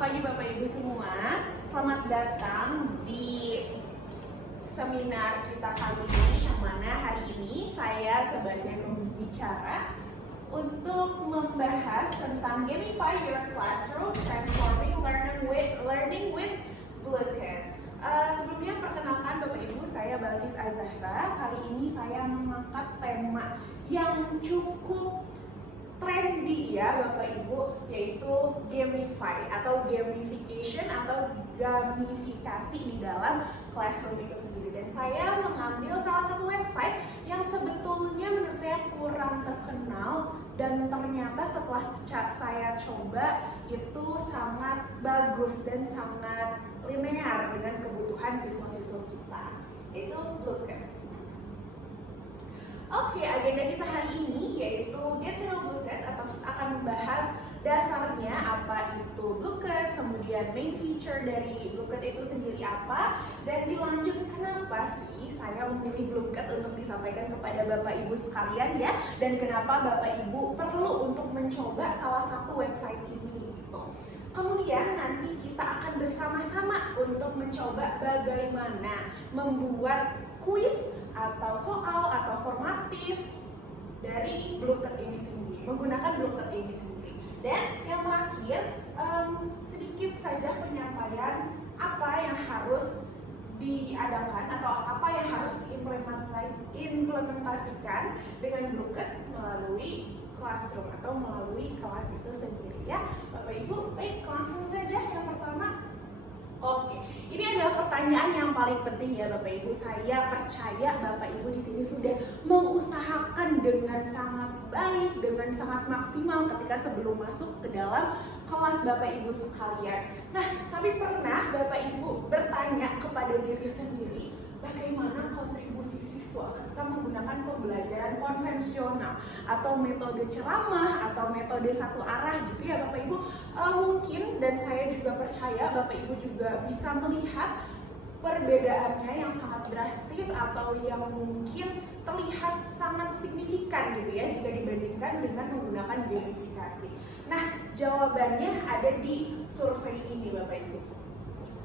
pagi Bapak Ibu semua. Selamat datang di seminar kita kali ini, yang mana hari ini saya sebagai pembicara untuk membahas tentang Gamify Your Classroom, Transforming Learning with Bluecat. Sebelumnya perkenalkan Bapak Ibu, saya Balkis Azahra. Kali ini saya mengangkat tema yang cukup trendy ya Bapak Ibu, yaitu gamify atau gamification atau gamifikasi di dalam classroom itu sendiri. Dan saya mengambil salah satu website yang sebetulnya menurut saya kurang terkenal, dan ternyata setelah saya coba itu sangat bagus dan sangat linear dengan kebutuhan siswa-siswa kita, yaitu Bluecat. Oke, agenda kita hari ini yaitu Get to know Bluecat, atau kita akan membahas dasarnya apa itu Bluecat, kemudian main feature dari Bluecat itu sendiri apa, dan dilanjut kenapa sih saya memilih Bluecat untuk disampaikan kepada Bapak Ibu sekalian ya, dan kenapa Bapak Ibu perlu untuk mencoba salah satu website ini gitu. Kemudian nanti kita akan bersama-sama untuk mencoba bagaimana membuat kuis atau soal atau formatif dari Bluecat ini sendiri, menggunakan Bluecat ini sendiri. Dan yang terakhir, sedikit saja penyampaian apa yang harus diadakan atau apa yang harus diimplementasikan dengan Bluecat melalui classroom atau melalui kelas itu sendiri ya Bapak Ibu. Baik, langsung saja yang pertama. Oke, ini adalah pertanyaan yang paling penting ya Bapak Ibu. Saya percaya Bapak Ibu di sini sudah mengusahakan dengan sangat baik, dengan sangat maksimal ketika sebelum masuk ke dalam kelas Bapak Ibu sekalian. Nah, tapi pernah Bapak Ibu bertanya kepada diri sendiri, bagaimana kontribusi siswa ketika menggunakan pembelajaran konvensional atau metode ceramah atau metode satu arah gitu ya Bapak Ibu. Mungkin, dan saya juga percaya Bapak Ibu juga bisa melihat perbedaannya yang sangat drastis atau yang mungkin terlihat sangat signifikan gitu ya jika dibandingkan dengan menggunakan gamifikasi. Nah, jawabannya ada di survei ini Bapak Ibu.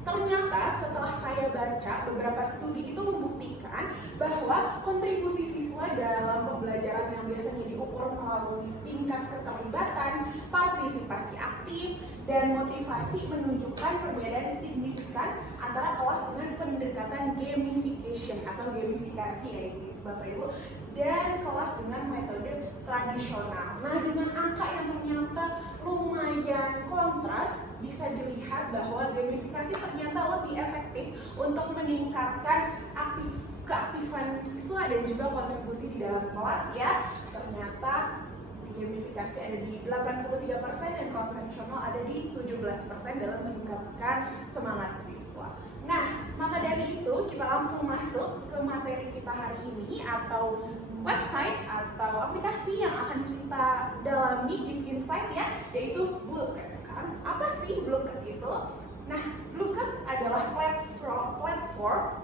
Ternyata setelah saya baca, beberapa studi itu membuktikan bahwa kontribusi siswa dalam pembelajaran yang biasanya diukur melalui tingkat keterlibatan, partisipasi aktif, dan motivasi menunjukkan perbedaan signifikan antara kelas dengan pendekatan gamification atau gamifikasi ya Bapak Ibu, dan kelas dengan metode tradisional. Nah, dengan angka yang ternyata lumayan kontras, bisa dilihat bahwa gamifikasi ternyata lebih efektif untuk meningkatkan keaktifan siswa dan juga kontribusi di dalam kelas ya. Ternyata gamifikasi ada di 83% dan konvensional ada di 17% dalam meningkatkan semangat siswa. Nah, maka dari itu kita langsung masuk ke materi kita hari ini, atau website atau aplikasi yang akan kita dalami deep insight ya, yaitu Bluecat. Sekarang apa sih Bluecat itu? Nah, Bluecat adalah platform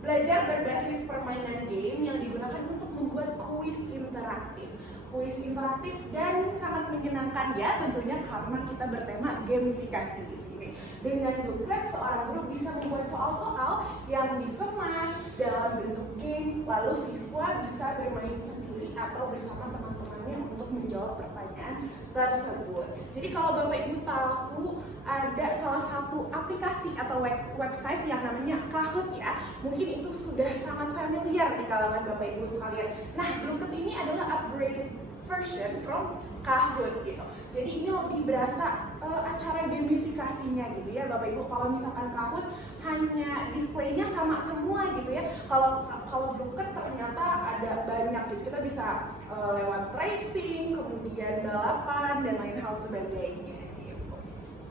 belajar berbasis permainan game yang digunakan untuk membuat kuis interaktif. Kuis interaktif dan sangat menyenangkan ya tentunya, karena kita bertema gamifikasi di sini. Dengan Bluecat, seorang guru bisa membuat soal-soal yang dikemas dalam bentuk game, lalu siswa bisa bermain sendiri atau bersama teman-temannya untuk menjawab pertanyaan tersebut. Jadi kalau Bapak Ibu tahu ada salah satu aplikasi atau website yang namanya Kahoot ya, mungkin itu sudah sangat familiar di kalangan Bapak Ibu sekalian. Nah, Bluecat ini adalah upgraded version from Kahoot gitu. Jadi ini lebih berasa acara gamifikasinya gitu ya Bapak Ibu. Kalau misalkan Kahoot hanya displaynya sama semua gitu ya. Kalau Bluecat ternyata ada banyak gitu. Kita bisa lewat tracing, kemudian balapan dan lain hal sebagainya gitu.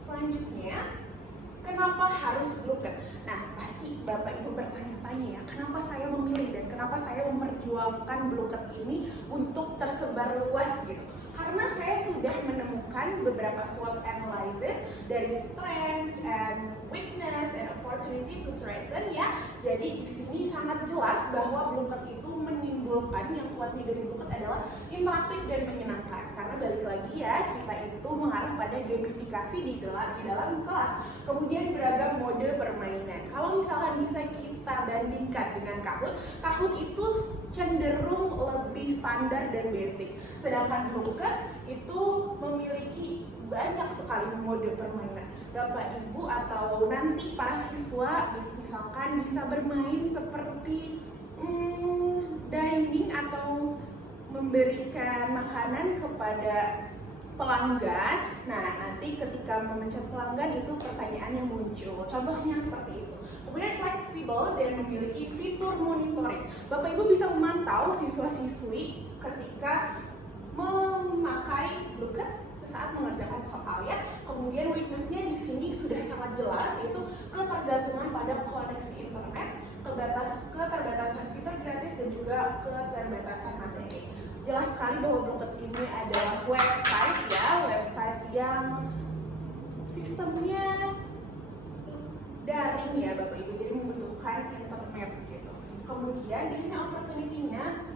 Selanjutnya, kenapa harus Bluecat? Nah, pasti Bapak Ibu bertanya-tanya ya, kenapa saya memilih dan kenapa saya memperjuangkan Bluecat ini untuk tersebar luas gitu. Karena saya sudah menemukan beberapa SWOT analysis dari strength and weakness and opportunity to threaten ya. Jadi di sini sangat jelas bahwa Bluecat itu menimbulkan, yang kuatnya dari Bluecat adalah interaktif dan menyenangkan. Karena balik lagi ya, kita itu mengarah pada gamifikasi di dalam kelas. Kemudian beragam mode permainan. Kalau misalkan bisa kita bandingkan dengan Kahoot itu cenderung lebih standar dan basic. Sedangkan Blooket itu memiliki banyak sekali mode permainan. Bapak Ibu atau nanti para siswa misalkan bisa bermain seperti dining atau memberikan makanan kepada pelanggan. Nah, nanti ketika memencet pelanggan itu pertanyaan yang muncul. Contohnya seperti itu. Kemudian fleksibel dan memiliki fitur monitoring. Bapak Ibu bisa memantau siswa-siswi ketika memakai Blooket saat mengerjakan soal ya. Kemudian weakness-nya di sini sudah sangat jelas, yaitu ketergantungan pada koneksi internet, keterbatasan fitur gratis dan juga keterbatasan materi. Jelas sekali bahwa Blooket ini adalah website yang sistemnya daring ya Bapak Ibu, jadi membutuhkan internet gitu. Kemudian di sini opportunity-nya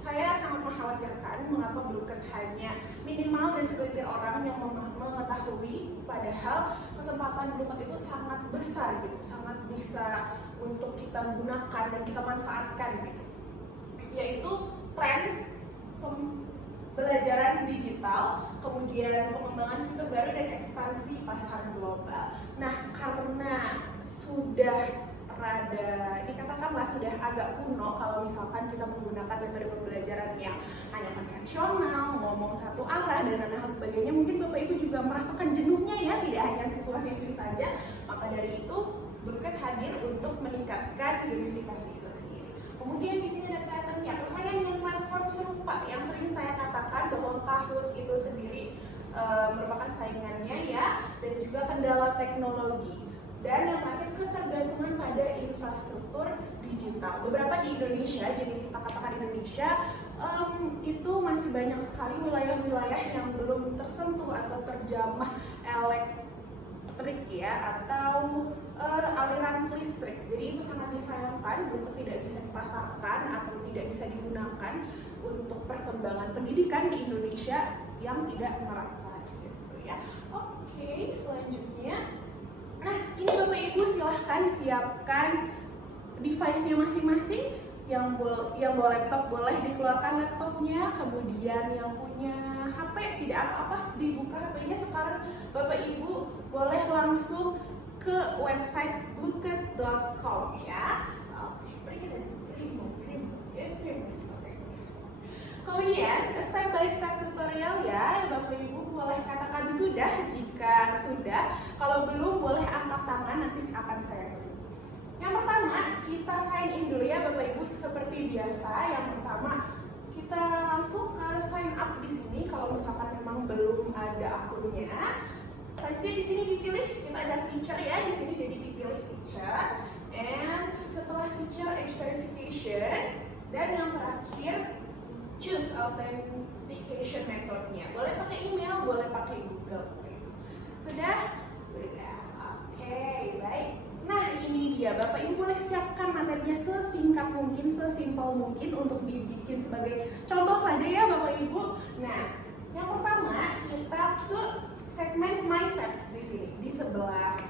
saya sangat mengkhawatirkan mengapa Blooket hanya minimal dan segelintir orang yang mengetahui, padahal kesempatan Blooket itu sangat besar gitu, sangat bisa untuk kita gunakan dan kita manfaatkan gitu. Yaitu tren pembelajaran digital, kemudian pengembangan fitur baru dan ekspansi pasar global. Nah, karena sudah dikatakanlah sudah agak kuno kalau misalkan kita menggunakan metode pembelajaran yang hanya konvensional, ngomong satu arah dan hal sebagainya, mungkin Bapak Ibu juga merasakan jenuhnya ya, tidak hanya siswa-siswi saja. Maka dari itu Blooket hadir untuk meningkatkan gamifikasi itu sendiri. Kemudian di sini ada kelihatannya persaingan dengan platform serupa yang sering saya katakan bahwa Kahoot itu sendiri merupakan saingannya ya, dan juga kendala teknologi. Dan yang terakhir ketergantungan pada infrastruktur digital. Beberapa di Indonesia, jadi kita katakan Indonesia, itu masih banyak sekali wilayah-wilayah yang belum tersentuh atau terjamah elektrik ya, atau aliran listrik. Jadi itu sangat disayangkan, Blooket tidak bisa dipasarkan atau tidak bisa digunakan untuk perkembangan pendidikan di Indonesia yang tidak merata gitu ya. Oke, selanjutnya. Nah, ini Bapak Ibu silahkan siapkan device-nya masing-masing. Yang bawa laptop boleh dikeluarkan laptopnya, kemudian yang punya HP tidak apa-apa dibuka HP-nya. Sekarang Bapak Ibu boleh langsung ke website blooket.com ya. Oke, kemudian step by step tutorial ya, Bapak Ibu boleh katakan sudah jika sudah. Kalau belum boleh angkat tangan, nanti akan saya beri. Yang pertama kita sign in dulu ya Bapak Ibu seperti biasa. Yang pertama kita langsung ke sign up di sini kalau misalkan memang belum ada akunnya. Selanjutnya di sini dipilih, kita ada teacher ya di sini, jadi dipilih teacher. And setelah teacher age verification, dan yang terakhir choose authentication methodnya. Boleh pakai email, boleh pakai Google. Sudah? Sudah. Oke, baik. Nah, ini dia. Bapak Ibu boleh siapkan materinya sesingkat mungkin, sesimpel mungkin untuk dibikin sebagai contoh saja ya Bapak Ibu. Nah, yang pertama kita ke segmen My Sets di sini, di sebelah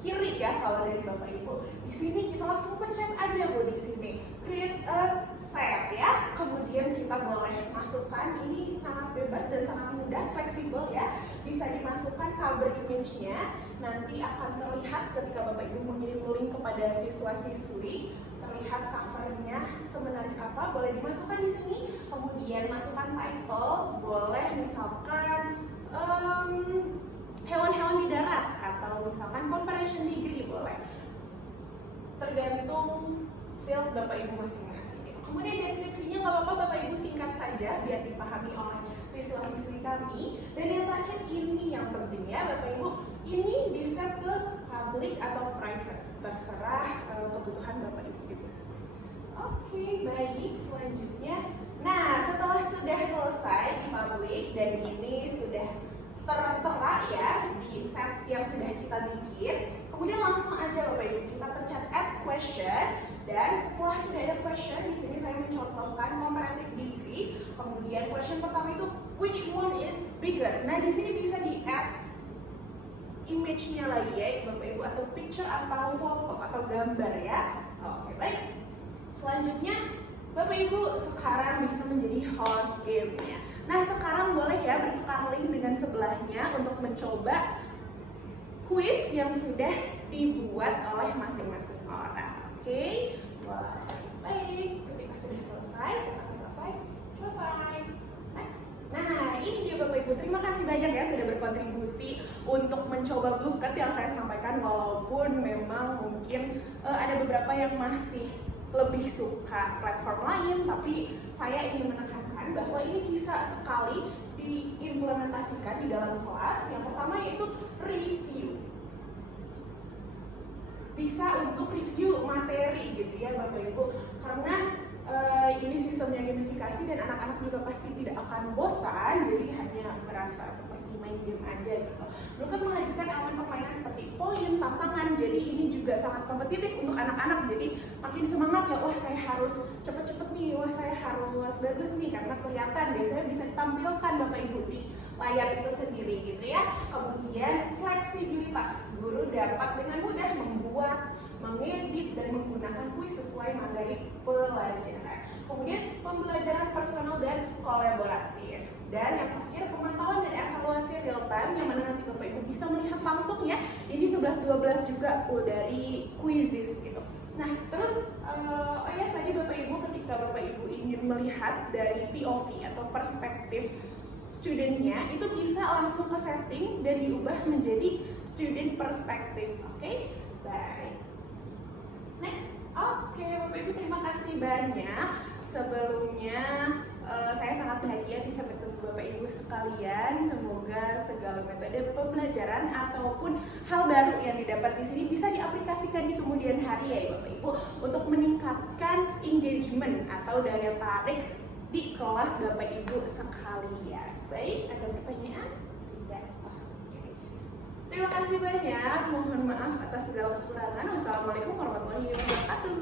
kiri ya kalau dari Bapak Ibu. Di sini kita langsung pencet aja Bu di sini. Create a set ya. Kemudian kita boleh masukkan, ini sangat bebas dan sangat mudah, fleksibel ya. Bisa dimasukkan cover image-nya. Nanti akan terlihat ketika Bapak Ibu mengirim link kepada siswa-siswi. Terlihat covernya sebenarnya apa, boleh dimasukkan di sini. Kemudian masukkan title, boleh misalkan hewan-hewan di darat atau misalkan comparison degree boleh, tergantung field Bapak Ibu masing-masing. Kemudian deskripsinya nggak apa-apa Bapak Ibu singkat saja biar dipahami oleh siswa-siswi kami. Dan yang terakhir ini yang penting ya Bapak Ibu, ini bisa ke public atau private, terserah kebutuhan Bapak Ibu gitu. Oke, baik, selanjutnya. Nah, setelah sudah selesai di public dan ini sudah tertera ya di set yang sudah kita bikin, kemudian langsung aja Bapak Ibu kita pencet add question. Dan setelah sudah ada question, di sini saya mencontohkan comparative degree. Kemudian question pertama itu which one is bigger. Nah, di sini bisa di add image-nya lagi ya Bapak Ibu, atau picture atau foto atau gambar ya. Oke, baik. Selanjutnya Bapak Ibu sekarang bisa menjadi host game-nya. Nah, sekarang boleh ya bertukar link dengan sebelahnya untuk mencoba kuis yang sudah dibuat oleh masing-masing orang. Oke? Wah, baik. Ketika sudah selesai, katakan selesai. Next. Nah, ini dia Bapak Ibu. Terima kasih banyak ya sudah berkontribusi untuk mencoba Bluecat yang saya sampaikan, walaupun memang mungkin ada beberapa yang masih lebih suka platform lain, tapi saya ingin menekankan bahwa ini bisa sekali diimplementasikan di dalam kelas. Yang pertama yaitu review. Bisa untuk review materi gitu ya Bapak Ibu, karena ini sistemnya gamifikasi dan anak-anak juga pasti tidak akan bosan, jadi hanya merasa seperti main game aja gitu. Bluecat menghadirkan elemen permainan seperti poin, tantangan, jadi ini juga sangat kompetitif untuk anak-anak, jadi makin semangat ya, wah saya harus cepet-cepet nih, wah saya harus bagus nih, karena kelihatan biasanya bisa ditampilkan Bapak Ibu di layar itu sendiri gitu ya. Kemudian fleksibilitas, guru dapat dengan mudah membuat, mengedit dan menggunakan kuis sesuai materi pelajaran. Kemudian pembelajaran personal dan kolaboratif. Dan yang terakhir pemantauan dan evaluasi real time, yang mana nanti Bapak Ibu bisa melihat langsung ya. Ini 11-12 juga dari quizzes gitu. Nah, terus tadi Bapak Ibu ketika Bapak Ibu ingin melihat dari POV atau perspektif studentnya, itu bisa langsung ke setting dan diubah menjadi student perspektif. Oke? Baik. Next. Oke, Bapak Ibu terima kasih banyak. Sebelumnya saya sangat bahagia bisa bertemu Bapak Ibu sekalian. Semoga segala metode pembelajaran ataupun hal baru yang didapat di sini bisa diaplikasikan di kemudian hari ya Bapak Ibu, untuk meningkatkan engagement atau daya tarik di kelas Bapak Ibu sekalian. Baik, ada pertanyaan? Tidak. Oke. Terima kasih banyak. Mohon maaf atas segala kekurangan. Wassalamualaikum warahmatullahi wabarakatuh.